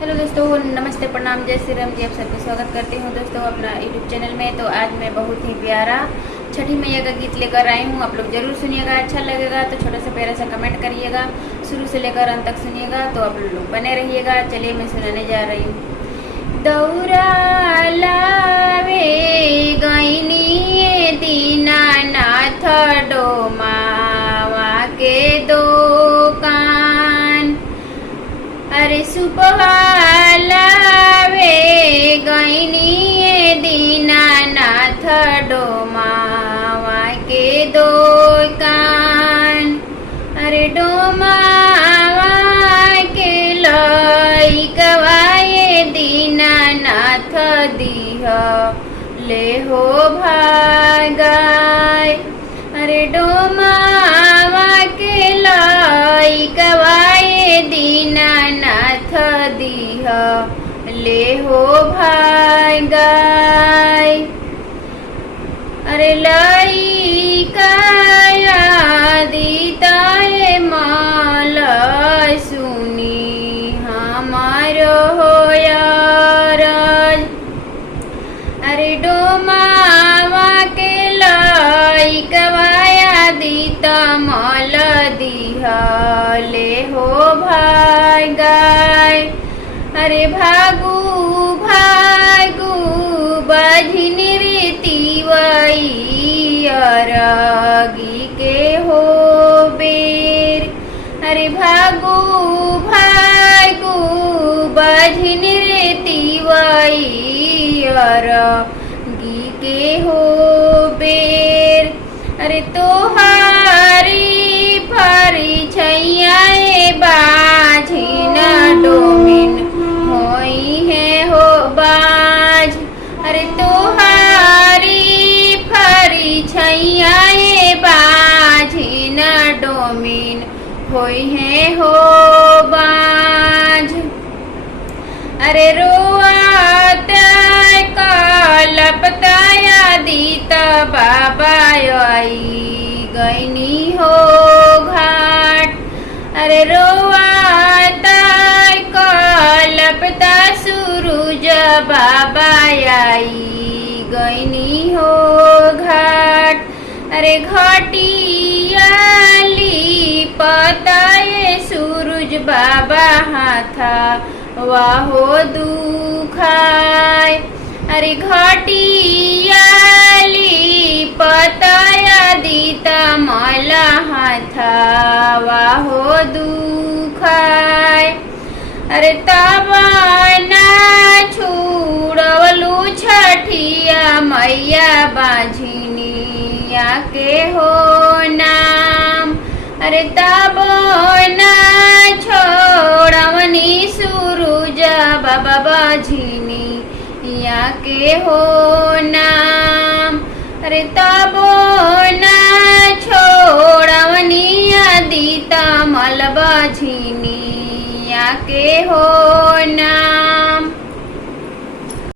Hello दोस्तों, नमस्ते, प्रणाम, जय श्री राम जी। आप सबका स्वागत करती हूँ दोस्तों अपना यूट्यूब चैनल में। तो आज मैं बहुत ही प्यारा छठी मैया का गीत लेकर आई हूँ। आप लोग जरूर सुनिएगा, अच्छा लगेगा तो छोटा सा प्यारा सा कमेंट करिएगा। शुरू से लेकर अंत तक सुनिएगा तो आप लोग बने रहिएगा। चलिए मैं सुनाने जा रही हूँ। दौरा लावे गईनी दीनानाथ डोमावा के दुकान, अरे सुपवालावे गईनी दीनानाथ डोमावा के दुकान, अरे डोमावा के लइकवाए दीनानाथ दीह ले हो भागाय, अरे डोमावा के लइकवाए दीनानाथ दीह ले हो भागाय, अरे लइकाया दीताए माल सुनी हमारो होयार, अरे डोमावा के लइकवाया दीता मल दीह ले हो भागाय, अरे भागू भागू बझिन रीति वही अरगी के हो बेर, अरे भागू भागू बझिन रीति वही अरगी के हो बेर, अरे तोहारी फरी छैया बाझिन डोमिन होई है हो बाज, अरे तोहारी फरी छैया बाझिन डोमिन होई है हो बाज, अरे रोआत कलपताया दीत बाबा आई गईनी हो घाट, अरे रोआत कलपता सूरज बाबा आई गईनी हो घाट, अरे घटियाली पताए सूरज बाबा हाथा वाहो दुखाय, अरे घटियाली पताया दीता मला हाथा वाहो दुखाय, अरे तबना छुड़वलू छठिया मैया बाझिनिया के हो नाम, अरे तबना छोड़वनी सूरज बाबा बाझिनिया के हो नाम, अरे तबना छोड़वनी दीता मल बाझिनिया के हो